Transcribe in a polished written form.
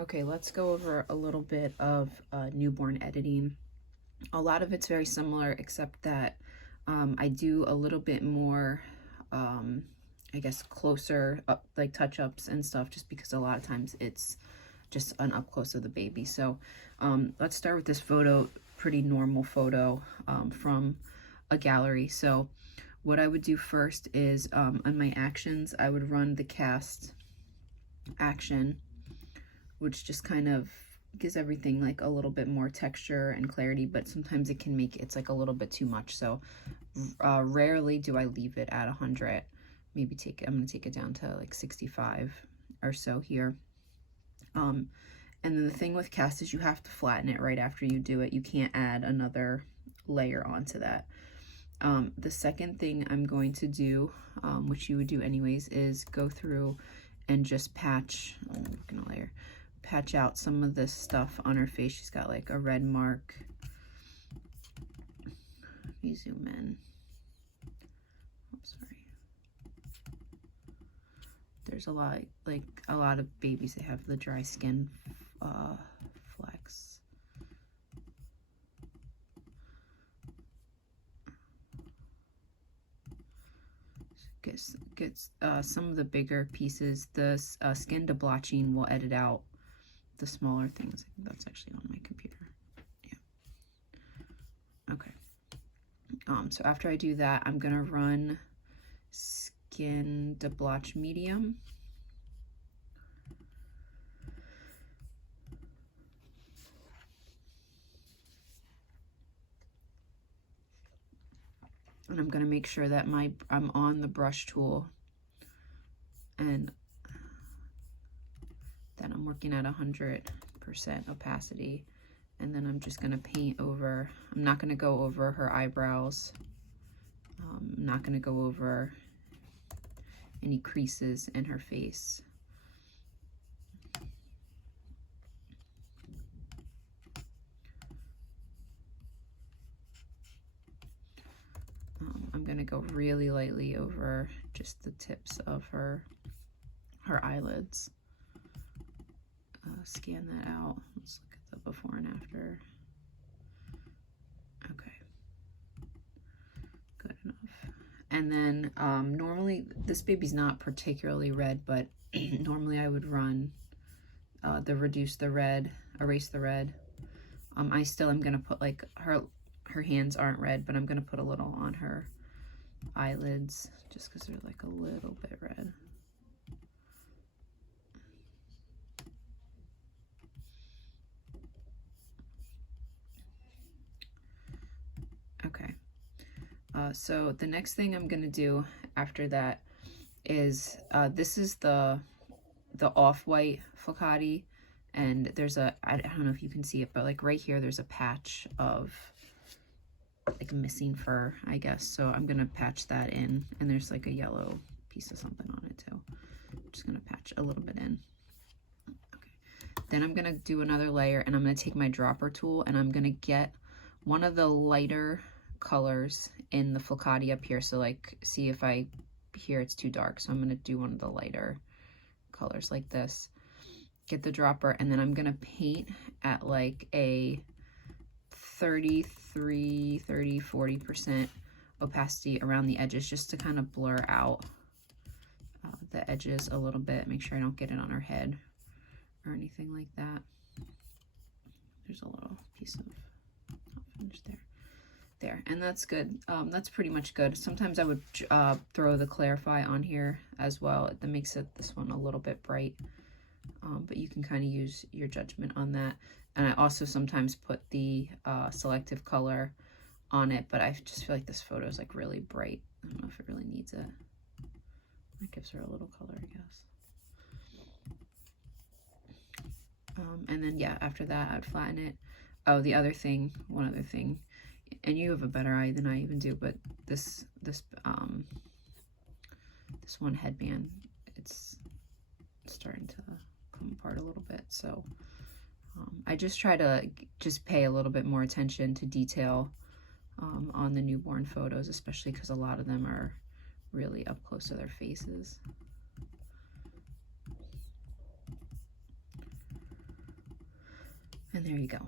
Okay, let's go over a little bit of newborn editing. A lot of it's very similar, except that I do a little bit more, I guess, closer up, like touch-ups and stuff, just because a lot of times it's just an up close of the baby. So let's start with this photo, pretty normal photo from a gallery. So what I would do first is on my actions, I would run the cast action, which just kind of gives everything like a little bit more texture and clarity, but sometimes it can make it's like a little bit too much. So rarely do I leave it at 100. Maybe I'm gonna take it down to like 65 or so here. And then the thing with cast is you have to flatten it right after you do it. You can't add another layer onto that. The second thing I'm going to do, which you would do anyways, is go through and just patch, I'm gonna layer, patch out some of this stuff on her face. She's got like a red mark. Let me zoom in. I'm sorry. There's a lot of babies that have the dry skin flecks. Gets some of the bigger pieces. The skin debloching will edit out the smaller things. That's actually on my computer. Yeah. Okay. So after I do that, I'm gonna run skin debloch medium. And I'm gonna make sure that I'm on the brush tool and then I'm working at 100% opacity. And then I'm just gonna paint over. I'm not gonna go over her eyebrows. I'm not gonna go over any creases in her face. I'm gonna go really lightly over just the tips of her eyelids. Scan that out. Let's look at the before and after. Okay, good enough. And then normally, this baby's not particularly red, but normally I would run the reduce the red, erase the red. I still am gonna put like her hands aren't red, but I'm gonna put a little on her eyelids just because they're like a little bit red. Okay. So the next thing I'm gonna do after that is this is the off-white Flicati, and there's a I don't know if you can see it, but like right here there's a patch of like missing fur, I guess. So I'm gonna patch that in, and there's like a yellow piece of something on it too. I'm just gonna patch a little bit in. Okay. Then I'm gonna do another layer, and I'm gonna take my dropper tool and I'm gonna get one of the lighter colors in the Flicati up here. So like, see if here it's too dark. So I'm gonna do one of the lighter colors like this. Get the dropper, and then I'm gonna paint at like a 33, 30, 40% opacity around the edges, just to kind of blur out the edges a little bit. Make sure I don't get it on her head or anything like that. There's a little piece of not finished there, and that's good. That's pretty much good. Sometimes I would throw the clarify on here as well. That makes this one a little bit bright, but you can kind of use your judgment on that. And I also sometimes put the selective color on it, but I just feel like this photo is like really bright. I don't know if it really needs it. That gives her a little color, I guess. And then yeah, after that I'd flatten it. Oh, one other thing, and you have a better eye than I even do, but this one headband, it's starting to come apart a little bit. So I just try to just pay a little bit more attention to detail on the newborn photos, especially because a lot of them are really up close to their faces. And there you go.